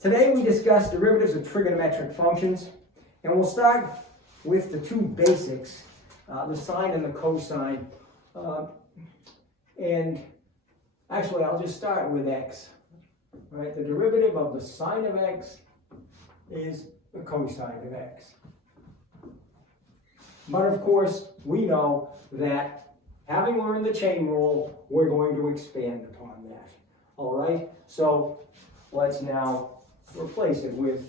Today we discuss derivatives of trigonometric functions, and we'll start with the two basics, the sine and the cosine. And actually, I'll just start with x. Right? The derivative of the sine of x is the cosine of x. But of course, we know that having learned the chain rule, we're going to expand upon that. All right? So let's now replace it with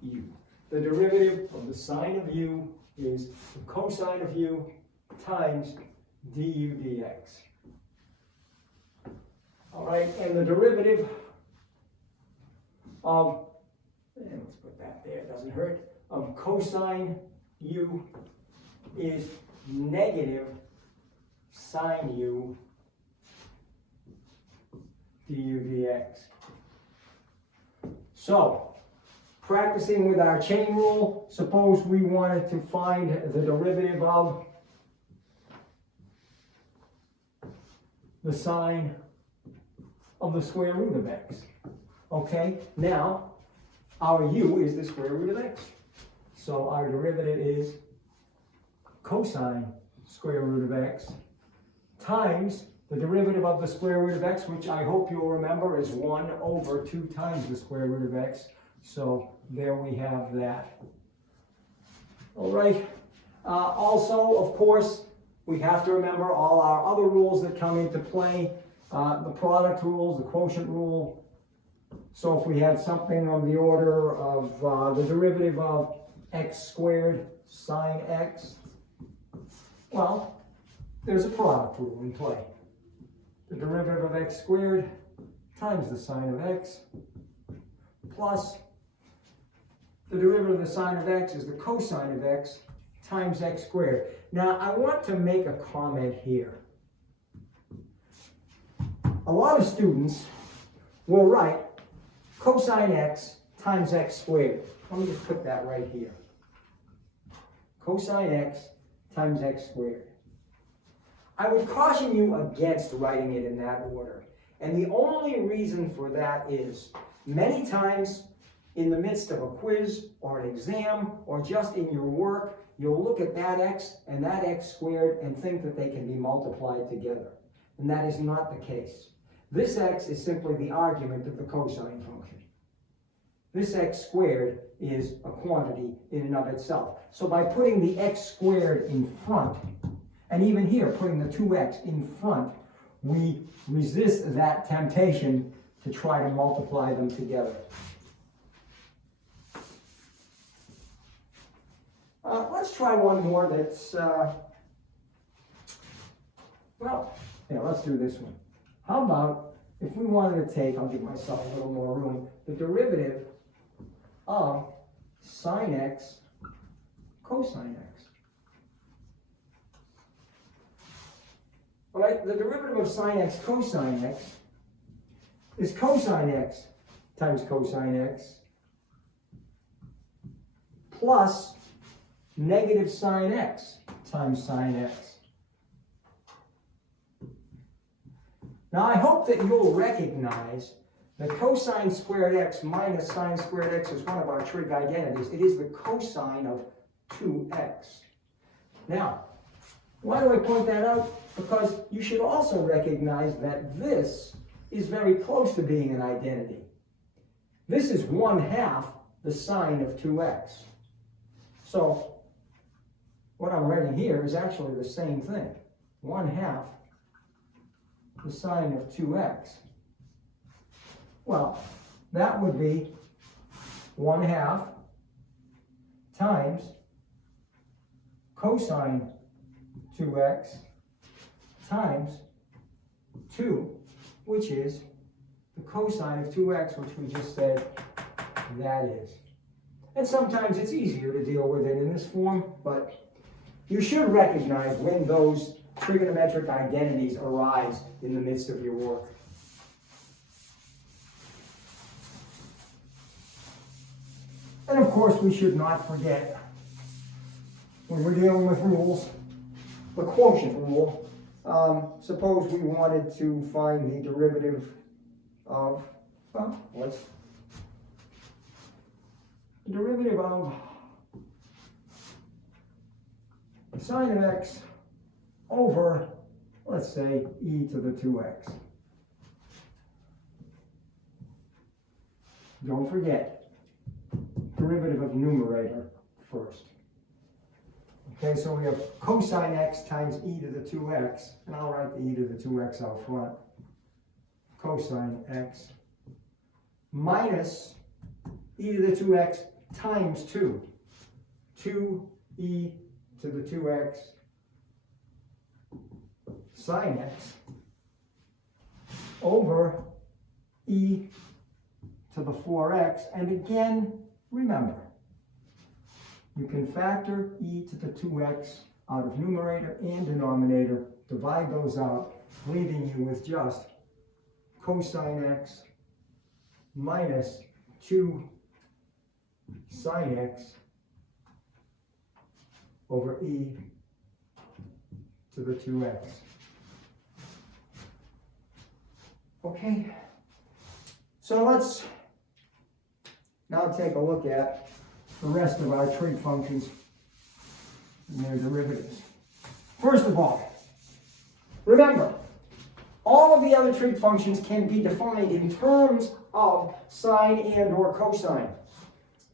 u. The derivative of the sine of u is the cosine of u times du dx. All right, and the derivative of, and let's put that there, it doesn't hurt, of cosine u is negative sine u du dx. So, practicing with our chain rule, suppose we wanted to find the derivative of the sine of the square root of x. Okay, now our u is the square root of x. So our derivative is cosine square root of x times the derivative of the square root of x, which I hope you'll remember is 1 over 2 times the square root of x. So there we have that. All right. Also, of course, we have to remember all our other rules that come into play. The product rules, the quotient rule. So if we had something of the order of the derivative of x squared sine x, well, there's a product rule in play. The derivative of x squared times the sine of x plus the derivative of the sine of x is the cosine of x times x squared. Now, I want to make a comment here. A lot of students will write cosine x times x squared. Let me just put that right here. Cosine x times x squared. I would caution you against writing it in that order. And the only reason for that is many times in the midst of a quiz or an exam or just in your work, you'll look at that x and that x squared and think that they can be multiplied together. And that is not the case. This x is simply the argument of the cosine function. This x squared is a quantity in and of itself. So by putting the x squared in front, and even here putting the 2x in front, we resist that temptation to try to multiply them together. Let's try one more that's, let's do this one. How about if we wanted to take, I'll give myself a little more room, the derivative of sine x cosine x. All right, the derivative of sine x cosine x is cosine x times cosine x plus negative sine x times sine x. Now, I hope that you'll recognize that cosine squared x minus sine squared x is one of our trig identities. It is the cosine of 2x. Now, why do I point that out? Because you should also recognize that this is very close to being an identity. This is 1/2 the sine of 2x. So, what I'm writing here is actually the same thing. 1/2 the sine of 2x. Well, that would be 1/2 times cosine 2x times 2, which is the cosine of 2x, which we just said that is. And sometimes it's easier to deal with it in this form, but you should recognize when those trigonometric identities arise in the midst of your work. And of course, we should not forget, when we're dealing with rules, the quotient rule. Suppose we wanted to find the derivative of Well, let's, the derivative of sine of x over, let's say, e to the 2x. Don't forget, derivative of numerator first. Okay, so we have cosine x times e to the 2x, and I'll write the e to the 2x out front. Cosine x minus e to the 2x times 2. 2e to the 2x sine x over e to the 4x. And again, remember, you can factor e to the 2x out of numerator and denominator, divide those out, leaving you with just cosine x minus 2 sine x over e to the 2x. Okay, so let's now take a look at the rest of our trig functions and their derivatives. First of all, remember, all of the other trig functions can be defined in terms of sine and or cosine.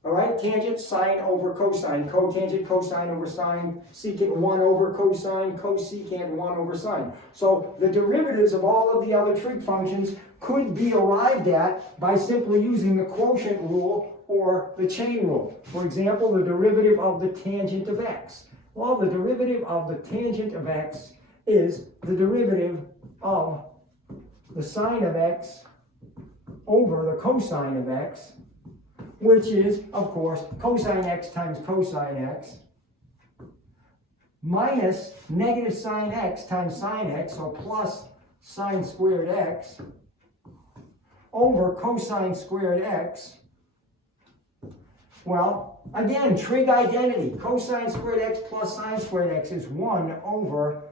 All right, tangent, sine over cosine, cotangent, cosine over sine, secant 1 over cosine, cosecant 1 over sine. So the derivatives of all of the other trig functions could be arrived at by simply using the quotient rule or the chain rule. For example, the derivative of the tangent of x. Well, the derivative of the tangent of x is the derivative of the sine of x over the cosine of x, which is, of course, cosine x times cosine x, minus negative sine x times sine x, so plus sine squared x, over cosine squared x. Well, again, trig identity. Cosine squared x plus sine squared x is 1 over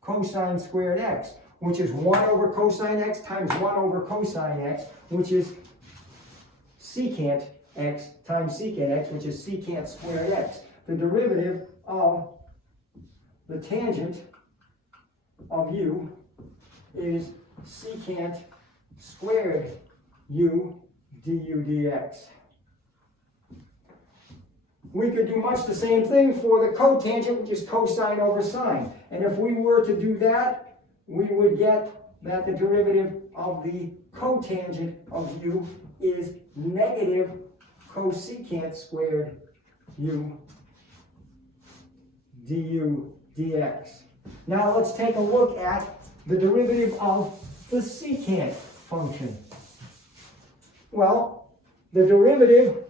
cosine squared x, which is 1 over cosine x times 1 over cosine x, which is secant x times secant x, which is secant squared x. The derivative of the tangent of u is secant squared u du dx. We could do much the same thing for the cotangent, which is cosine over sine. And if we were to do that, we would get that the derivative of the cotangent of u is negative cosecant squared u du dx. Now let's take a look at the derivative of the secant function. Well, the derivative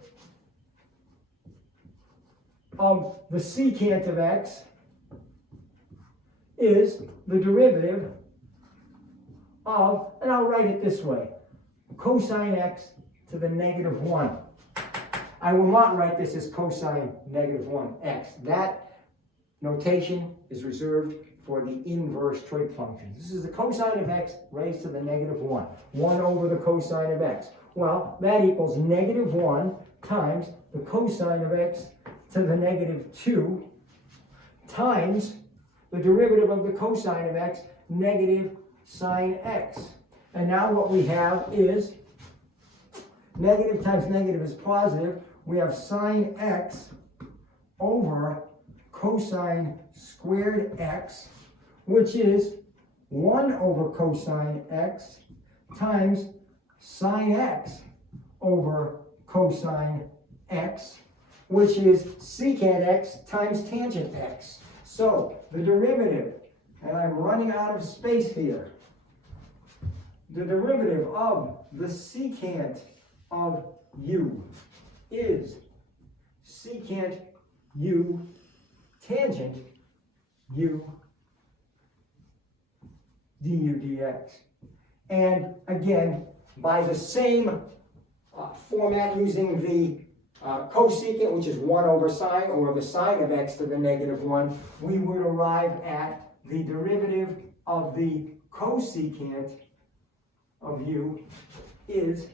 of the secant of x is the derivative of, and I'll write it this way, cosine x to the negative 1. I will not write this as cosine negative 1x. That notation is reserved for the inverse trig functions. This is the cosine of x raised to the negative 1. 1 over the cosine of x. Well, that equals negative 1 times the cosine of x to the negative 2 times the derivative of the cosine of x, negative sine x. And now what we have is negative times negative is positive. We have sine x over cosine squared x, which is 1 over cosine x times sine x over cosine x, which is secant x times tangent x. So the derivative, and I'm running out of space here, the derivative of the secant of u is secant u tangent u du dx. And again, by the same format, using the cosecant, which is 1 over sine, or the sine of x to the negative 1, we would arrive at the derivative of the cosecant of u is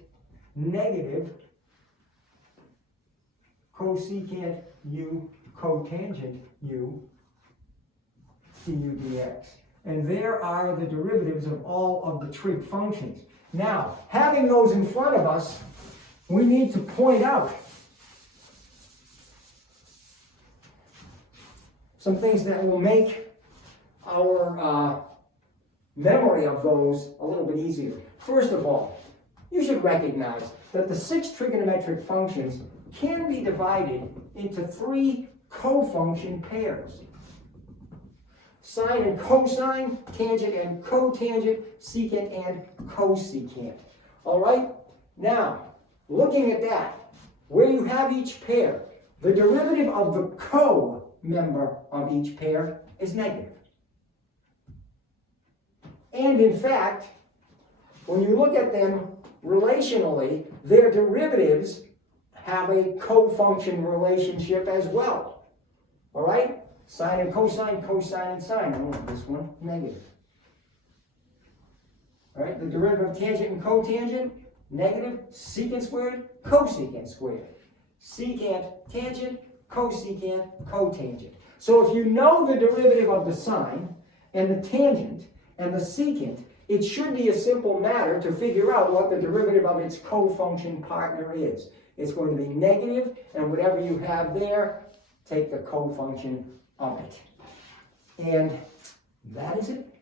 negative cosecant u cotangent u du dx. And there are the derivatives of all of the trig functions. Now, having those in front of us, we need to point out some things that will make our memory of those a little bit easier. First of all, you should recognize that the 6 trigonometric functions can be divided into 3 cofunction pairs. Sine and cosine, tangent and cotangent, secant and cosecant. All right? Now, looking at that, where you have each pair, the derivative of the co-member of each pair is negative. And in fact, when you look at them relationally, their derivatives have a cofunction relationship as well. All right? Sine and cosine, cosine and sine. I want this one negative. All right? The derivative of tangent and cotangent, negative. Secant squared, cosecant squared. Secant, tangent, cosecant, cotangent. So if you know the derivative of the sine and the tangent and the secant, it should be a simple matter to figure out what the derivative of its cofunction partner is. It's going to be negative, and whatever you have there, take the cofunction of it. And that is it.